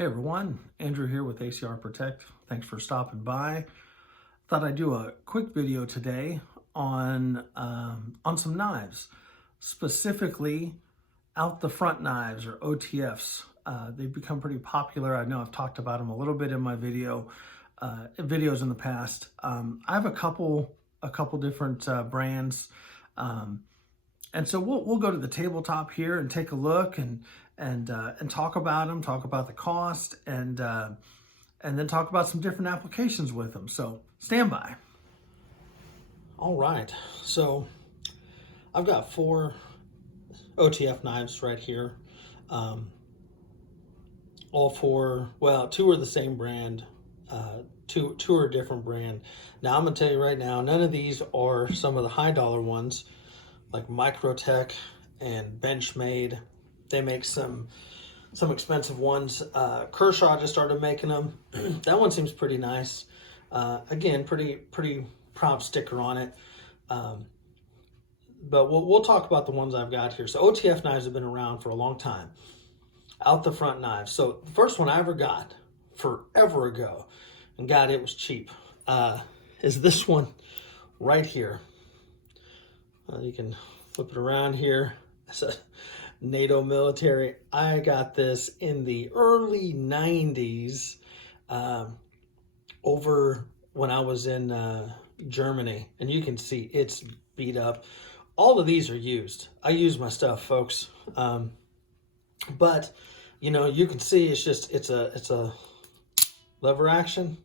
Hey everyone, Andrew here with ACR Protect. Thanks for stopping by. Thought I'd do a quick video today on some knives, specifically out the front knives or OTFs. They've become pretty popular. I know I've talked about them a little bit in my videos in the past. I have a couple different brands, and so we'll go to the tabletop here and take a look and talk about them, talk about the cost, and then talk about some different applications with them. So stand by. All right, so I've got 4 OTF knives right here. All 4, well, 2 are the same brand, two are a different brand. Now I'm gonna tell you right now, none of these are some of the high dollar ones like Microtech and Benchmade. They make some expensive ones. Kershaw just started making them. That one seems pretty nice. Again, pretty proud sticker on it. But we'll talk about the ones I've got here. So OTF knives have been around for a long time. Out the front knives. So the first one I ever got forever ago, and God, it was cheap, is this one right here. You can flip it around here. It's a NATO military. I got this in the early 90s over when I was in Germany, and you can see it's beat up. All of these are used. I use my stuff, folks. But you know, you can see it's a lever action,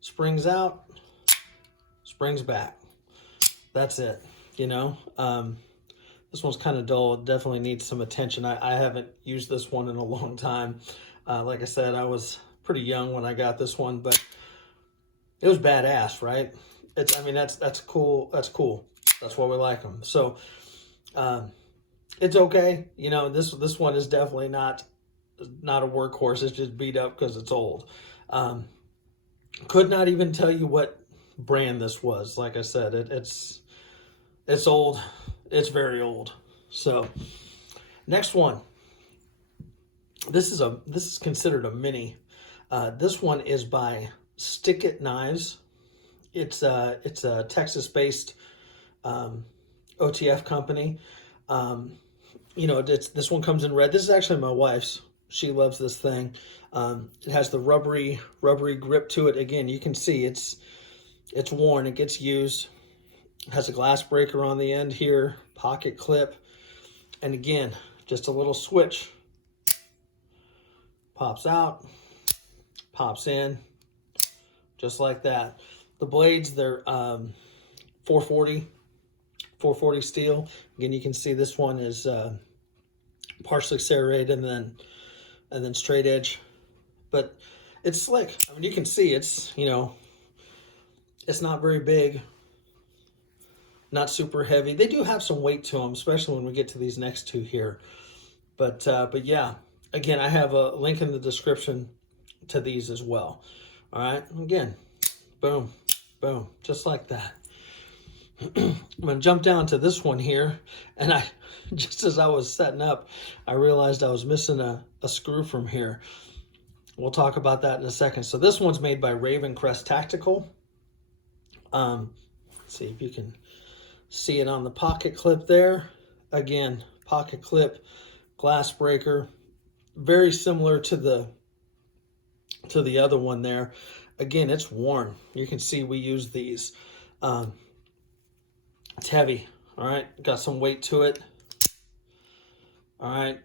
springs out, springs back. That's it. You know, this one's kind of dull. It definitely needs some attention. I haven't used this one in a long time. Like I said, I was pretty young when I got this one, but it was badass, right? I mean, that's cool. That's cool. That's why we like them. So, it's okay. You know, this one is definitely not a workhorse. It's just beat up because it's old. Could not even tell you what brand this was. Like I said, it's old. It's very old. So next one. This is considered a mini. This one is by Stick It Knives. It's a Texas-based OTF company. You know, this one comes in red. This is actually my wife's. She loves this thing. It has the rubbery grip to it. Again, you can see it's worn. It gets used. It has a glass breaker on the end here, pocket clip, and again, just a little switch. Pops out, pops in, just like that. The blades, they're 440 steel. Again, you can see this one is partially serrated and then straight edge, but it's slick. I mean, you can see it's, you know, it's not very big, not super heavy. They do have some weight to them, especially when we get to these next 2 here. But yeah, again, I have a link in the description to these as well. All right, again, boom, boom, just like that. I'm gonna jump down to this one here, and just as I was setting up, I realized I was missing a screw from here. We'll talk about that in a second. So this one's made by Ravencrest Tactical. Let's see if you can see it on the pocket clip there. Again, pocket clip, glass breaker, very similar to the other one there. Again, it's worn. You can see we use these. It's heavy. All right, got some weight to it. All right,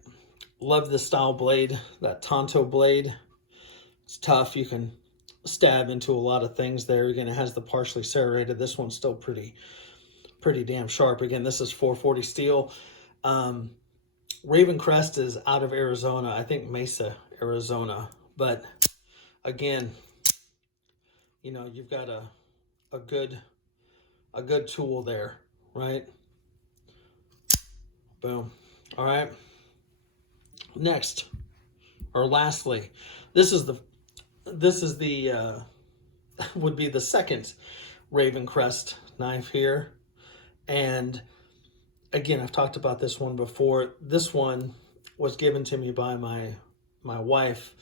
love this style blade, that Tonto blade. It's tough. You can stab into a lot of things there. Again, it has the partially serrated. This one's still pretty damn sharp. Again, this is 440 steel. Ravencrest is out of Arizona. I think Mesa, Arizona. But again, you know, you've got a good tool there, right? Boom. All right. Next, or lastly, this is the would be the second Ravencrest knife here. And again, I've talked about this one before. This one was given to me by my wife.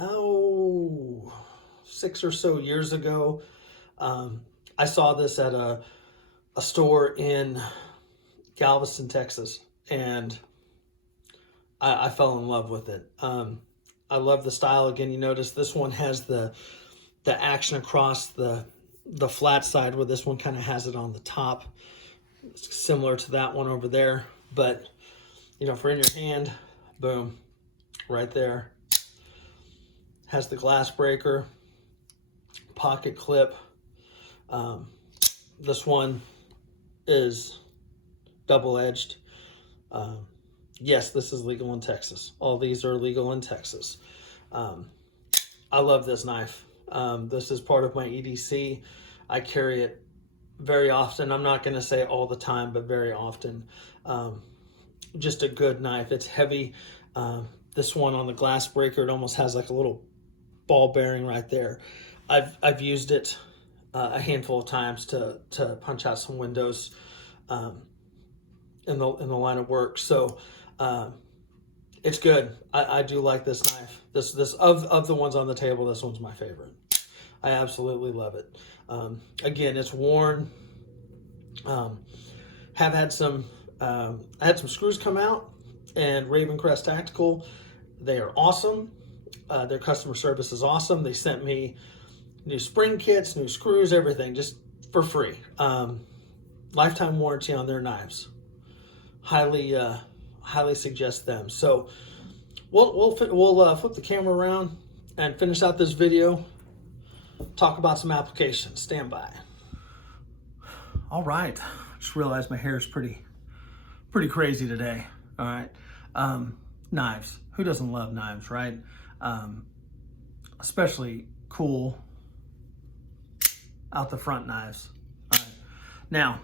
Oh, 6 or so years ago. I saw this at a store in Galveston, Texas, and I fell in love with it. I love the style. Again, you notice this one has the action across the flat side, where this one kind of has it on the top. It's similar to that one over there, but you know, for in your hand, boom, right there. Has the glass breaker, pocket clip. This one is double-edged. Yes, this is legal in Texas. All these are legal in Texas. I love this knife. This is part of my EDC. I carry it very often. I'm not going to say all the time, but very often. Just a good knife. It's heavy. This one on the glass breaker, it almost has like a little ball bearing right there. I've used it a handful of times to punch out some windows in the line of work. So it's good. I do like this knife. This of the ones on the table, this one's my favorite. I absolutely love it. Again, it's worn. Have had some. I had some screws come out, and Ravencrest Tactical, they are awesome. Their customer service is awesome. They sent me new spring kits, new screws, everything, just for free. Lifetime warranty on their knives. Highly suggest them. So we'll flip the camera around and finish out this video. Talk about some applications. Stand by. All right. Just realized my hair is pretty crazy today. All right. Knives. Who doesn't love knives, right? Especially cool out the front knives. All right. Now,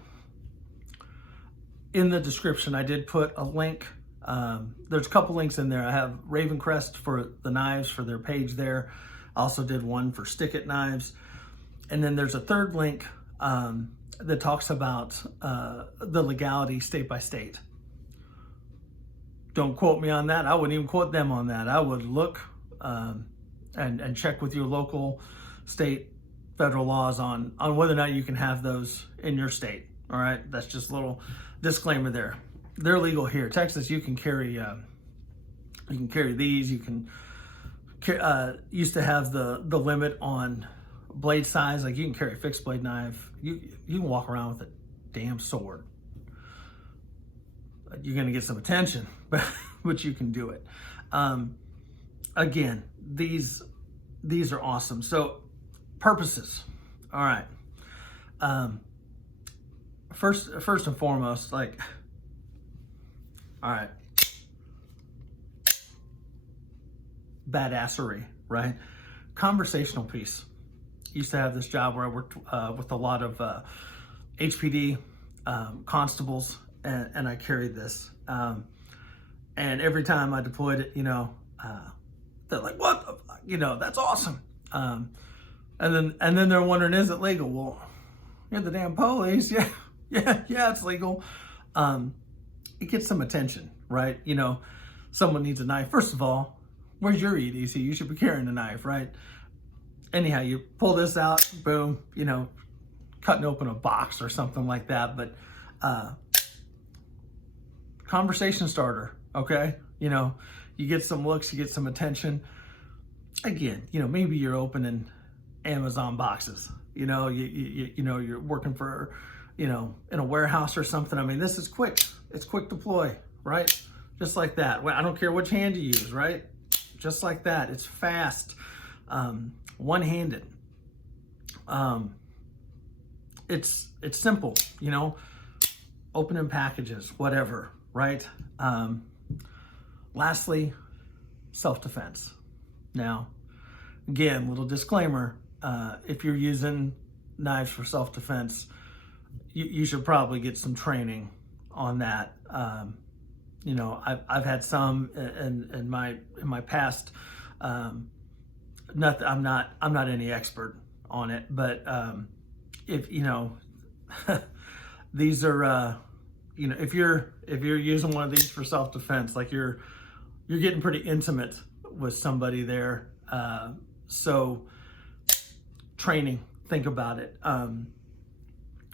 in the description, I did put a link. There's a couple links in there. I have Ravencrest for the knives, for their page there. I also did one for stick-it knives. And then there's a third link that talks about the legality state by state. Don't quote me on that. I wouldn't even quote them on that. I would look and check with your local, state, federal laws on whether or not you can have those in your state. All right, that's just a little disclaimer there. They're legal here. Texas, you can carry these. You can used to have the limit on blade size. Like, you can carry a fixed blade knife. You can walk around with a damn sword. You're gonna get some attention, but you can do it. Again, these are awesome. So purposes. All right. First and foremost, like, all right, badassery, right? Conversational piece. Used to have this job where I worked with a lot of HPD constables, and I carried this. And every time I deployed it, they're like, "What the fuck?" That's awesome. And then they're wondering, is it legal? Well, you're the damn police. Yeah, it's legal. It gets some attention, right? Someone needs a knife. First of all, where's your EDC? You should be carrying a knife, right? Anyhow, you pull this out, boom, cutting open a box or something like that. But conversation starter, okay? You get some looks, you get some attention. Again, maybe you're opening Amazon boxes. You're working for, in a warehouse or something. I mean, this is quick. It's quick deploy, right? Just like that. Well, I don't care which hand you use, right? Just like that. It's fast. One-handed. It's simple, opening packages, whatever, right? Lastly, self-defense. Now, again, little disclaimer, if you're using knives for self-defense, you should probably get some training on that. I've had some in my past. I'm not any expert on it, but if these are if you're using one of these for self-defense, like you're getting pretty intimate with somebody there. So training, think about it.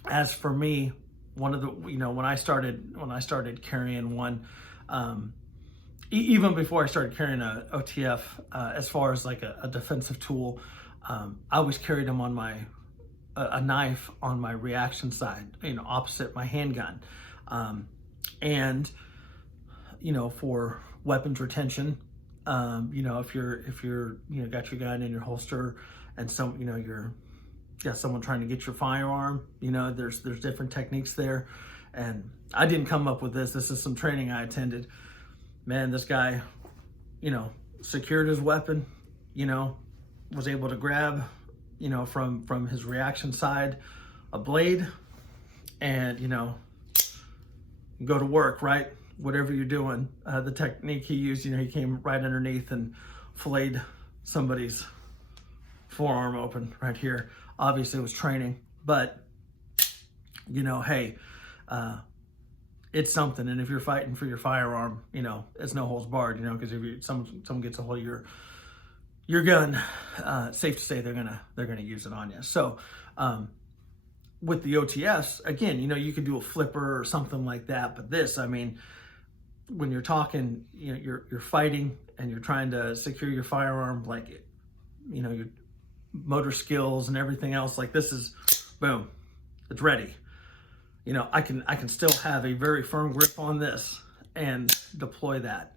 As for me, one of the, when I started carrying one, even before I started carrying a OTF, as far as like a defensive tool, I always carried them on a knife on my reaction side, opposite my handgun. And, for weapons retention, if you're, got your gun in your holster and you're got someone trying to get your firearm, there's different techniques there. And I didn't come up with this. This is some training I attended. Man, this guy, secured his weapon, was able to grab, from his reaction side, a blade, and, go to work, right? Whatever you're doing. The technique he used, he came right underneath and filleted somebody's forearm open right here. Obviously it was training, but hey, it's something. And if you're fighting for your firearm, it's no holds barred, because if someone gets a hold of your gun, safe to say they're gonna use it on you. So with the OTFs, again, you could do a flipper or something like that, but this, I mean, when you're talking, you're fighting and you're trying to secure your firearm, like, your motor skills and everything else, like this is, boom, it's ready. I can still have a very firm grip on this and deploy that.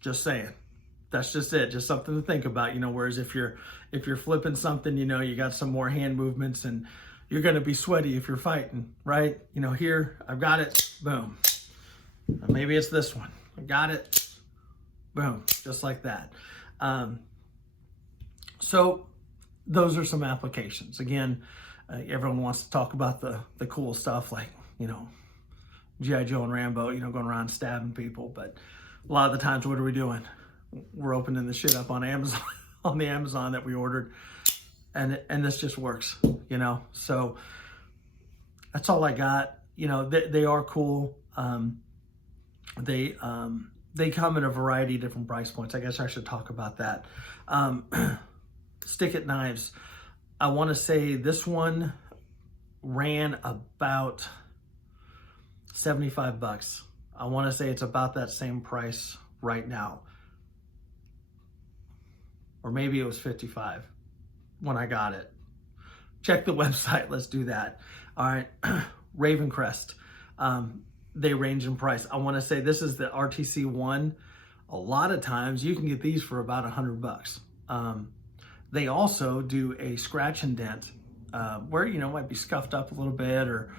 Just saying, that's just it. Just something to think about, whereas if you're flipping something, you got some more hand movements and you're going to be sweaty if you're fighting, right? Here, I've got it, boom. Maybe it's this one. I got it, boom, just like that. So those are some applications. Again, everyone wants to talk about the cool stuff, like, G.I. Joe and Rambo, going around stabbing people. But a lot of the times, what are we doing? We're opening the shit up on Amazon, on the Amazon that we ordered. And this just works, So that's all I got. They are cool. They come in a variety of different price points. I guess I should talk about that. Stick-it knives. I want to say this one ran about $75. I want to say it's about that same price right now. Or maybe it was 55 when I got it. Check the website. Let's do that. All right. Ravencrest. They range in price. I want to say this is the RTC one. A lot of times you can get these for about $100. They also do a scratch and dent where, might be scuffed up a little bit or,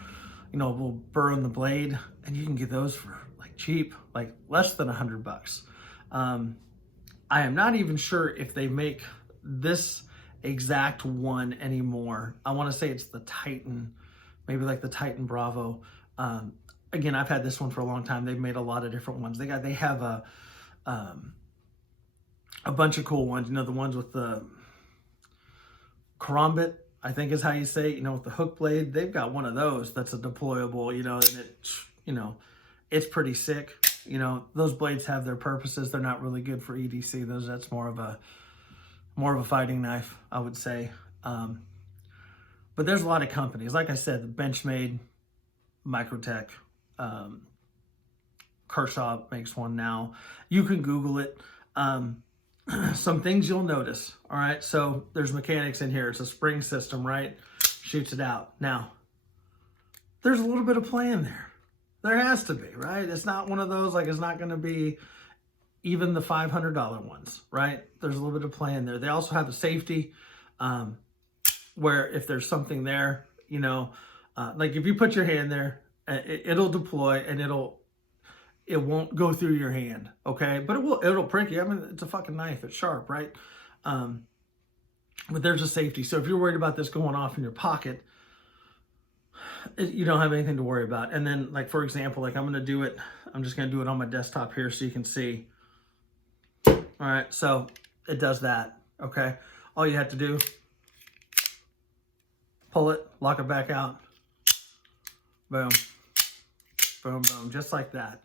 will burn the blade, and you can get those for like cheap, like less than $100. I am not even sure if they make this exact one anymore. I want to say it's the Titan, maybe like the Titan Bravo. Again, I've had this one for a long time. They've made a lot of different ones. They have a bunch of cool ones. The ones with the karambit, I think is how you say it, with the hook blade. They've got one of those that's a deployable, and it, it's pretty sick. Those blades have their purposes. They're not really good for EDC. That's more of a fighting knife, I would say. But there's a lot of companies. Like I said, the Benchmade, Microtech, Kershaw makes one now. You can Google it. Some things you'll notice. All right. So there's mechanics in here. It's a spring system, right? Shoots it out. Now, there's a little bit of play in there. There has to be, right? It's not one of those, like, it's not going to be even the $500 ones, right? There's a little bit of play in there. They also have a safety where if there's something there, like if you put your hand there, it'll deploy and it won't go through your hand, okay? But it'll prick you. I mean, it's a fucking knife. It's sharp, right? But there's a safety. So if you're worried about this going off in your pocket, you don't have anything to worry about. And then, like, for example, like I'm just going to do it on my desktop here so you can see. All right, so it does that, okay? All you have to do, pull it, lock it back out, boom, boom, boom, just like that.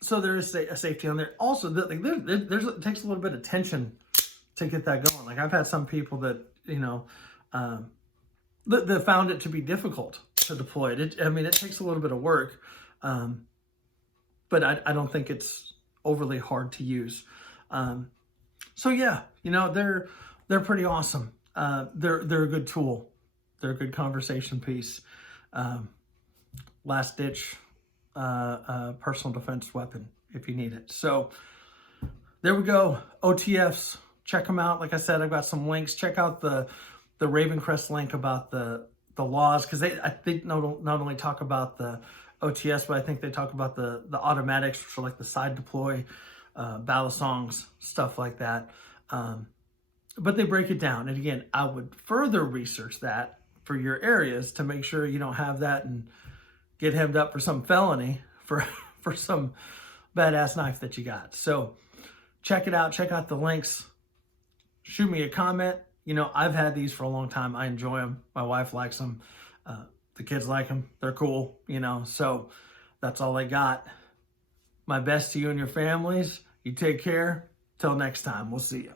So there is a safety on there. Also, it takes a little bit of tension to get that going. Like I've had some people that, you know, that found it to be difficult to deploy it. I mean, it takes a little bit of work, but I don't think it's overly hard to use. So yeah, you know, they're pretty awesome. They're a good tool. They're a good conversation piece. Last ditch personal defense weapon if you need it. So there we go. OTFs. Check them out. Like I said, I've got some links. Check out the Ravencrest link about the laws, because I think not only talk about the OTS, but I think they talk about the automatics, which are like the side deploy, battle songs, stuff like that. But they break it down. And again, I would further research that for your areas to make sure you don't have that and get hemmed up for some felony for some badass knife that you got. So check it out. Check out the links. Shoot me a comment. You know, I've had these for a long time. I enjoy them. My wife likes them. The kids like them. They're cool, you know. So that's all I got. My best to you and your families. You take care. Till next time. We'll see you.